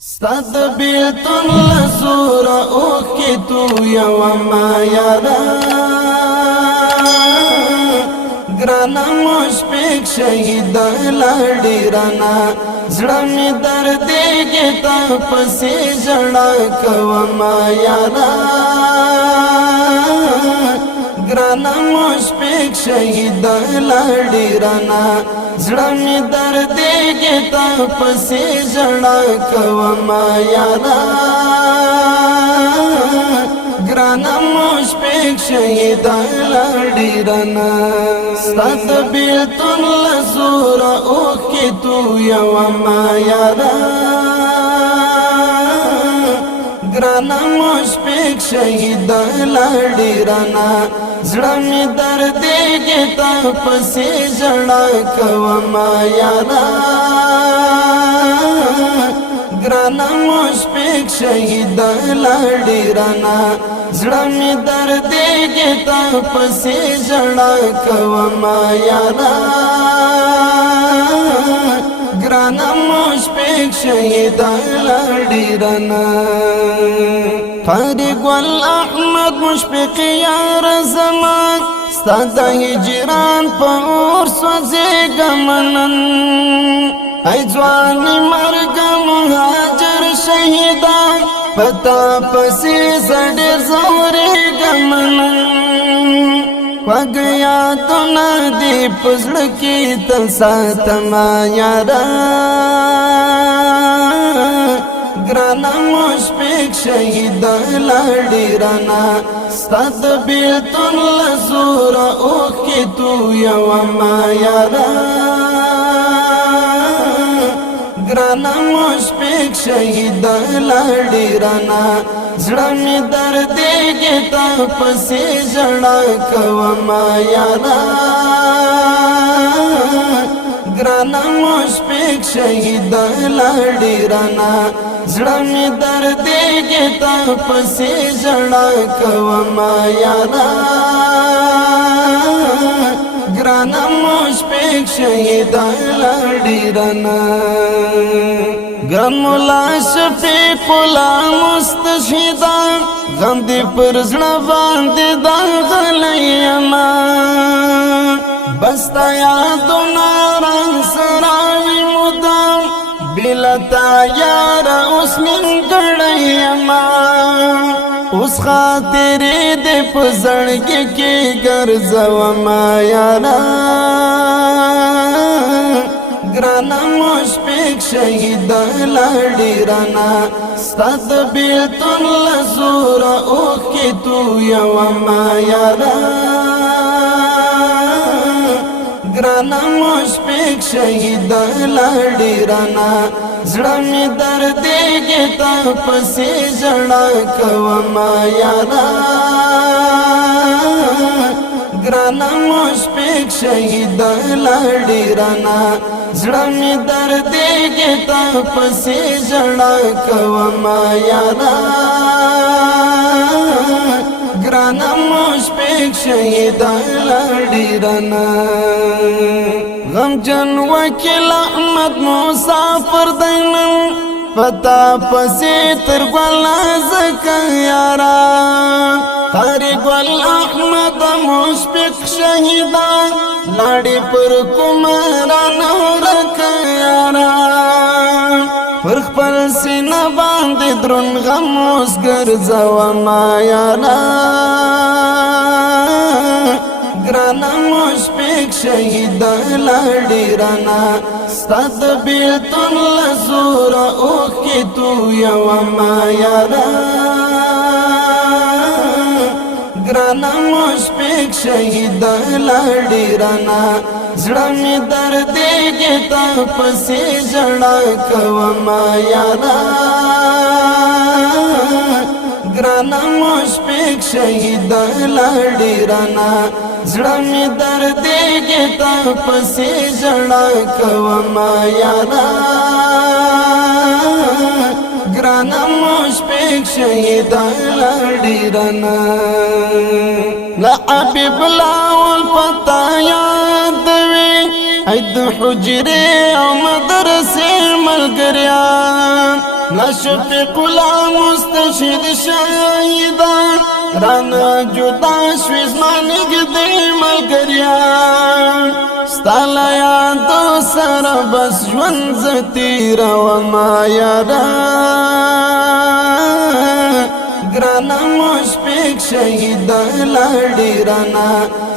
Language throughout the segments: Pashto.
ستاد بیلتون لسور اوکی تو یو ما یارا گرانا موش پیک شهید لڑی رانا زڑا می دردی تا پسی جڑا کو ما یارا گرانا موش پیک شهید لڑی رانا زڑا می دردی تا پسی جڑا کو ما یارا گرانا موش پیک شهید لڑی رانا ستاد بیلتون لزور اوکی تو یو ما یارا گرانا موش پیک شهید لڑی رانا زڑا می دردی تا پسی جڑا کو ما یارا گرانا موش پیک شهید لڑی رانا زڑا می دردی تا پسی جڑا کو ما یارا گرانا موش پیک شهید لڑی رانا قاری گل احمد مشفق یار زمان ستاد هجران پور سوزی گمنن ای جوانی مرگ مهاجر شهیدان پتا پسی زڑیر زوری گمنن وگیا دونا دی پزڑکی تل ساتما یارا گرانا موش پیک شهید لڑی رانا ستاد بیلتون لزور اوکی تو یو ما یارا گرانا موش پیک شهید لڑی رانا زڑا می دردی تا پسی جڑا کو ما یارا گرانا موش پیک شهید لڑی رانا زڑا می دردی تا پسی جڑا کو ما یارا گرانا موش پیک شهید لڑی رانا گران مولا شفیق الله مستشهدان غم دی پر زړه باندې داغلیما بستا یادونه رنګ سراوي مدام بلتا یار اوس منګړیما اوس خاطرې دې په زړګي کې ګرځوما یارا گرانا موش پیک شهید لڑی رانا ستاد بیلتون لزور اوکی تو یو ما یارا گرانا موش پیک شهید لڑی رانا زڑا می دردی تا پسی جڑا کو ما یارا گرانا موش پیک شهید لڑی رانا زڑا می دردی تا پسی جڑا کو ما یارا گرانا موش پیک شهید لڑی رانا غم جن وکیل احمد مسافر دینن پتا پسی تر گولا زکا یارا قاری گل احمد مشفق شهیدان لڑی پر کمران ورک یارا پر خپل سینه باندې درون غم اوس ګرځوما یارا گرانا موش پیک شهید لڑی رانا ستاد بیلتون لزور اوکی تو یو ما یارا گرانا موش پیک شهید لڑی رانا زڑا می دردی تا پسی جڑا کو ما یارا گرانا موش پیک شهید لڑی رانا زڑا می دردی تا پسی جڑا کو ما یارا گرانا موش پیک شهید لڑی رانا لا حبیب لاول پتا یاد وی اید حجره او مدرسه ملګریان نشفق لا مستشهد شهیدان رانا جدا شوی زمان نږدې ملګریان ستاله یادو سره بس ژوند زه تېرومه یاره ګرانه مشفق شهید لاړې رانا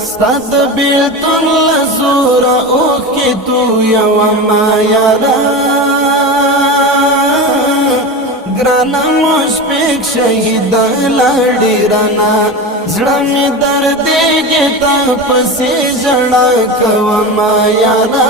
ستا د بېلتون له زوره اوښکې تویومه یاره ګرانه مشفق شهید لاړې رانا زړه مې دردېږي تا پسې ژړا کومه یاره